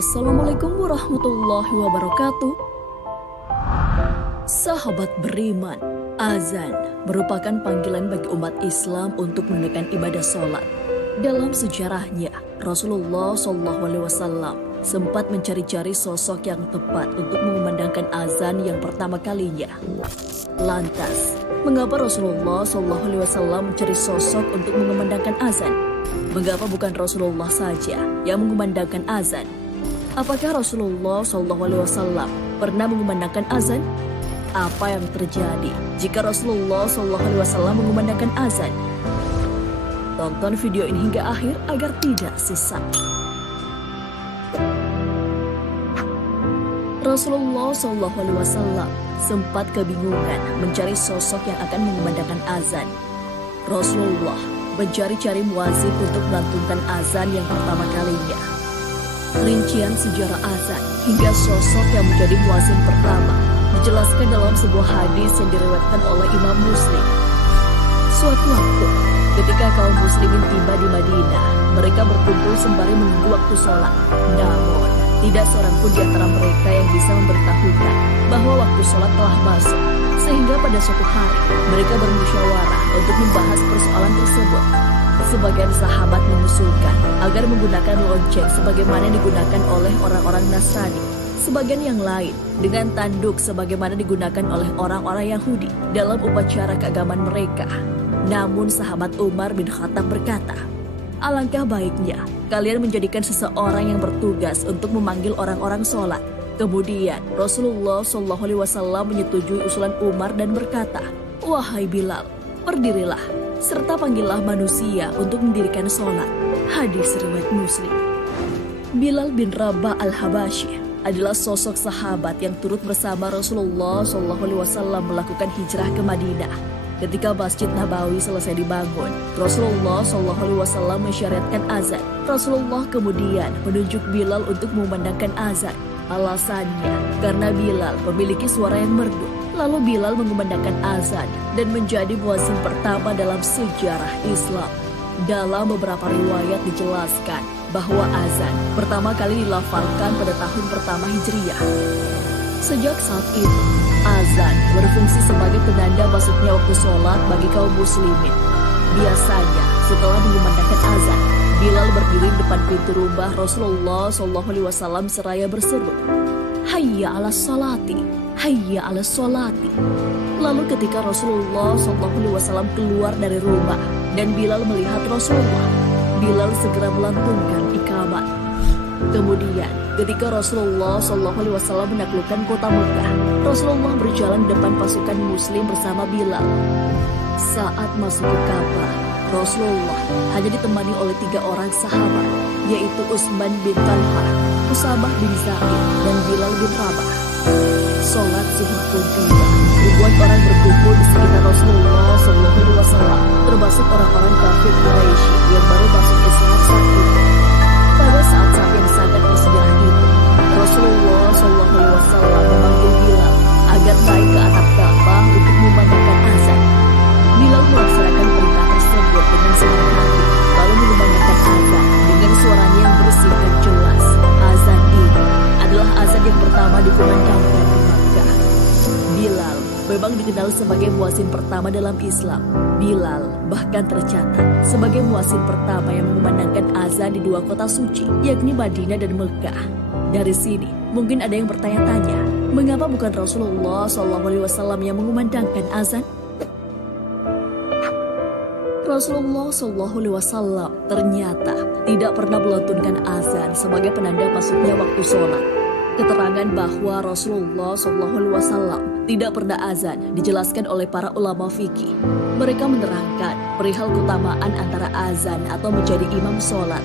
Assalamualaikum warahmatullahi wabarakatuh. Sahabat beriman, azan merupakan panggilan bagi umat Islam untuk menunaikan ibadah sholat. Dalam sejarahnya, Rasulullah SAW sempat mencari-cari sosok yang tepat untuk mengumandangkan azan yang pertama kalinya. Lantas, mengapa Rasulullah SAW mencari sosok untuk mengumandangkan azan? Mengapa bukan Rasulullah saja yang mengumandangkan azan? Apakah Rasulullah SAW pernah mengumandangkan azan? Apa yang terjadi jika Rasulullah SAW mengumandangkan azan? Tonton video ini hingga akhir agar tidak sesat. Rasulullah SAW sempat kebingungan mencari sosok yang akan mengumandangkan azan. Rasulullah mencari-cari muazin untuk melantunkan azan yang pertama kalinya. Rincian sejarah azan hingga sosok yang menjadi muazin pertama dijelaskan dalam sebuah hadis yang diriwayatkan oleh Imam Muslim. Suatu waktu, ketika kaum muslimin tiba di Madinah, mereka berkumpul sembari menunggu waktu sholat. Namun, tidak seorang pun di antara mereka yang bisa memberitahukan bahwa waktu sholat telah masuk. Sehingga pada suatu hari, mereka bermusyawarah untuk membahas persoalan tersebut. Sebagian sahabat mengusulkan agar menggunakan lonceng sebagaimana digunakan oleh orang-orang Nasrani. Sebagian yang lain dengan tanduk sebagaimana digunakan oleh orang-orang Yahudi dalam upacara keagamaan mereka. Namun sahabat Umar bin Khattab berkata, "Alangkah baiknya kalian menjadikan seseorang yang bertugas untuk memanggil orang-orang sholat." Kemudian Rasulullah SAW menyetujui usulan Umar dan berkata, "Wahai Bilal, berdirilah, serta panggillah manusia untuk mendirikan sholat." Hadis riwayat Muslim. Bilal bin Rabah al-Habashi adalah sosok sahabat yang turut bersama Rasulullah SAW melakukan hijrah ke Madinah. Ketika Masjid Nabawi selesai dibangun, Rasulullah SAW mensyariatkan azan. Rasulullah kemudian menunjuk Bilal untuk memandangkan azan. Alasannya, karena Bilal memiliki suara yang merdu. Lalu Bilal mengumandangkan azan dan menjadi muazin pertama dalam sejarah Islam. Dalam beberapa riwayat dijelaskan bahwa azan pertama kali dilafalkan pada tahun pertama Hijriyah. Sejak saat itu, azan berfungsi sebagai penanda masuknya waktu sholat bagi kaum muslimin. Biasanya, setelah mengumandangkan azan, Bilal berdiri di depan pintu rumah Rasulullah SAW seraya berseru, "Hayya ala salati, hayya ala salati." Lalu ketika Rasulullah SAW keluar dari rumah dan Bilal melihat Rasulullah, Bilal segera melantunkan iqamat. Kemudian ketika Rasulullah SAW menaklukkan kota Mekah, Rasulullah berjalan di depan pasukan muslim bersama Bilal. Saat masuk ke Ka'bah, Rasulullah hanya ditemani oleh 3 orang sahabat, yaitu Utsman bin Talha, Usamah bin Zaid, dan Bilal bin Rabah. Sholat zuhur pun tiba. Ribuan orang berkumpul di sekitar Rasulullah SAW, termasuk orang-orang kafir Quraisy yang baru masuk Islam saat itu. Pada saat-saat yang sangat bersejarah itu, Rasulullah SAW memanggil Bilal agar naik ke atap Ka'bah untuk memandangkan azan. Bilal melaksanakan perintah tersebut dengan senang hati, lalu mengumandangkan azan dengan suaranya yang bersih dan jelas. Azan ini adalah azan yang pertama dikumandangkan di Makkah. Bilal memang dikenal sebagai muazin pertama dalam Islam. Bilal bahkan tercatat sebagai muazin pertama yang mengumandangkan azan di 2 kota suci, yakni Madinah dan Mekah. Dari sini, mungkin ada yang bertanya-tanya, mengapa bukan Rasulullah SAW yang mengumandangkan azan? Rasulullah SAW ternyata tidak pernah melantunkan azan sebagai penanda masuknya waktu sholat. Keterangan bahwa Rasulullah SAW tidak pernah azan dijelaskan oleh para ulama fikih. Mereka menerangkan perihal keutamaan antara azan atau menjadi imam sholat.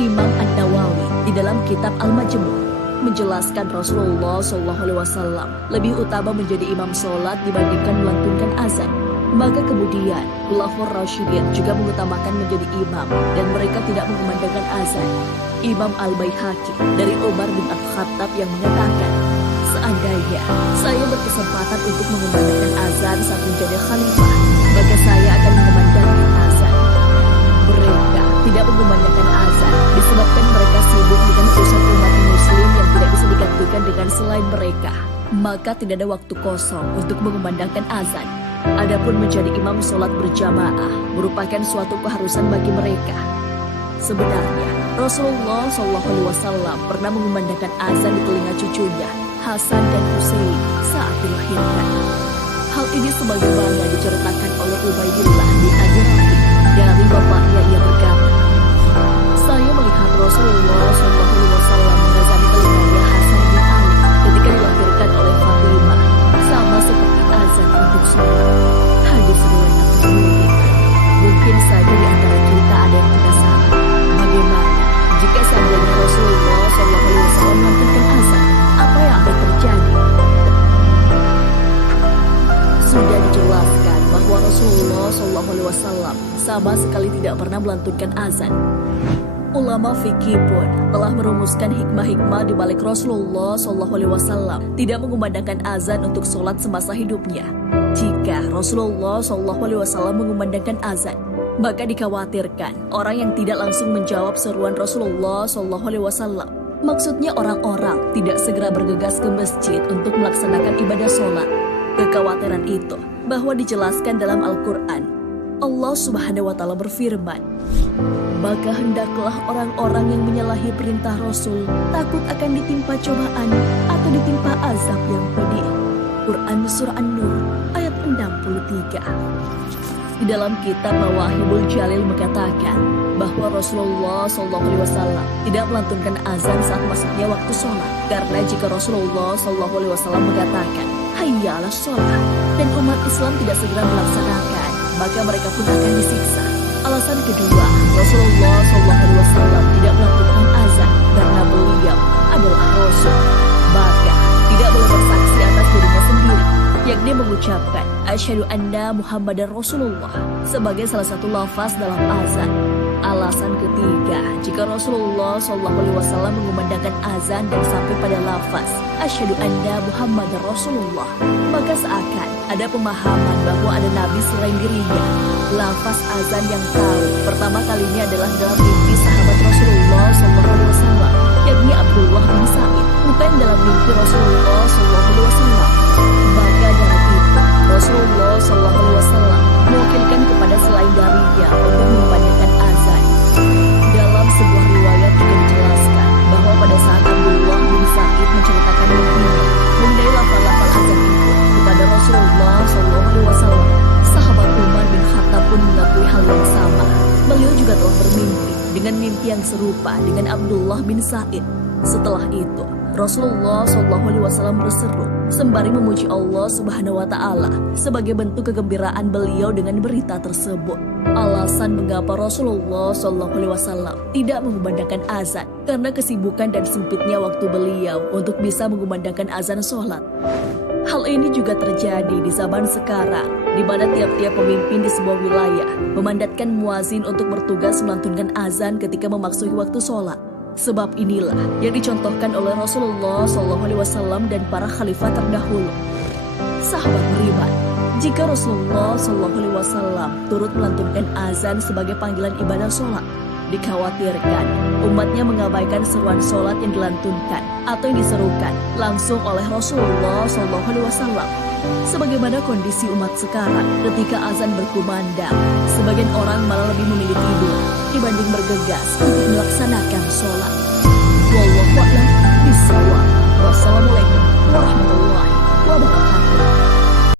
Imam An-Nawawi di dalam kitab Al-Majmu' menjelaskan Rasulullah SAW lebih utama menjadi imam sholat dibandingkan melantunkan azan. Maka kemudian Khulafaur Rasyidin juga mengutamakan menjadi imam dan mereka tidak mengumandangkan azan. Imam Al-Baihaqi dari Umar bin Al-Khattab yang mengatakan, "Seandainya saya berkesempatan untuk mengumandangkan azan saat menjadi khalifah, maka saya akan mengumandangkan azan." Mereka tidak mengumandangkan azan disebabkan mereka sibuk dengan urusan umat muslim dibuktikan dengan selain mereka, maka tidak ada waktu kosong untuk mengumandangkan azan. Adapun menjadi imam sholat berjamaah merupakan suatu keharusan bagi mereka. Sebenarnya, Rasulullah SAW pernah mengumandangkan azan di telinga cucunya, Hasan dan Husain, saat dilahirkan. Hal ini sebagaimana diceritakan oleh Ubaidillah bin Abi Rafi dari bapaknya. Ia berkata, saya melihat Rasulullah SAW mengazani telinganya Hasan bin Ali ketika dilahirkan oleh Fatimah, sama seperti azan untuk sholat. Hadis riwayat Muslim. Mungkin saja di antara kita ada yang tidak salah. Bagaimana jika seandainya Rasulullah SAW melakukan azan? Apa yang akan terjadi? Sudah dijelaskan bahwa Rasulullah SAW sama sekali tidak pernah melantunkan azan. Ulama fikih pun telah merumuskan hikmah-hikmah di balik Rasulullah SAW tidak mengumandangkan azan untuk sholat semasa hidupnya. Jika Rasulullah SAW mengumandangkan azan, maka dikhawatirkan orang yang tidak langsung menjawab seruan Rasulullah SAW. Maksudnya orang-orang tidak segera bergegas ke masjid untuk melaksanakan ibadah sholat. Kekhawatiran itu bahwa dijelaskan dalam Al-Quran. Allah Subhanahu wa Ta'ala berfirman, maka hendaklah orang-orang yang menyalahi perintah Rasul takut akan ditimpa cobaan atau ditimpa azab yang pedih. Quran Surah An-Nur ayat 63. Di dalam kitab Mawahibul Jalil mengatakan bahwa Rasulullah SAW tidak melantunkan azan saat masuknya waktu sholat, karena jika Rasulullah SAW mengatakan hayya 'alas sholat dan umat Islam tidak segera melaksanakan, maka mereka pun akan disiksa. Alasan kedua, Rasulullah SAW tidak melakukan azan karena beliau adalah Rasul, maka tidak boleh bersaksi atas dirinya sendiri, yakni mengucapkan asyhadu anna Muhammadar Rasulullah sebagai salah satu lafaz dalam azan. Alasan ketiga, jika Rasulullah SAW mengumandangkan azan dan sampai pada lafaz asyhadu anna Muhammadar Rasulullah, maka seakan ada pemahaman bahwa ada nabi selain dirinya. Lafaz azan yang tahu pertama kalinya adalah dalam mimpi sahabat Rasulullah SAW, yakni Abdullah bin Sa'id, bukan dalam mimpi Rasulullah SAW. Maka dari itu, Rasulullah SAW mewakilkan kepada selain darinya untuk mengumandangkan azan. Dalam sebuah riwayat juga dijelaskan bahwa pada saat Abdullah bin Sa'id menceritakan mimpinya mengenai lafal-lafal azan itu kepada Rasulullah SAW, sahabat Umar bin Khattab pun mengakui hal yang sama. Beliau juga telah bermimpi dengan mimpi yang serupa dengan Abdullah bin Sa'id. Setelah itu, Rasulullah SAW berseru sembari memuji Allah Subhanahu wa Ta'ala sebagai bentuk kegembiraan beliau dengan berita tersebut. Alasan mengapa Rasulullah SAW tidak mengumandangkan azan karena kesibukan dan sempitnya waktu beliau untuk bisa mengumandangkan azan sholat. Hal ini juga terjadi di zaman sekarang, di mana tiap-tiap pemimpin di sebuah wilayah memandatkan muazin untuk bertugas melantunkan azan ketika memasuki waktu sholat. Sebab inilah yang dicontohkan oleh Rasulullah SAW dan para khalifah terdahulu. Sahabat beriman, jika Rasulullah SAW turut melantunkan azan sebagai panggilan ibadah sholat, dikhawatirkan umatnya mengabaikan seruan sholat yang dilantunkan atau yang diserukan langsung oleh Rasulullah SAW. Sebagaimana kondisi umat sekarang ketika azan berkumandang, sebagian orang malah lebih memilih tidur dibanding bergegas untuk melaksanakan sholat. Wallahu a'lam.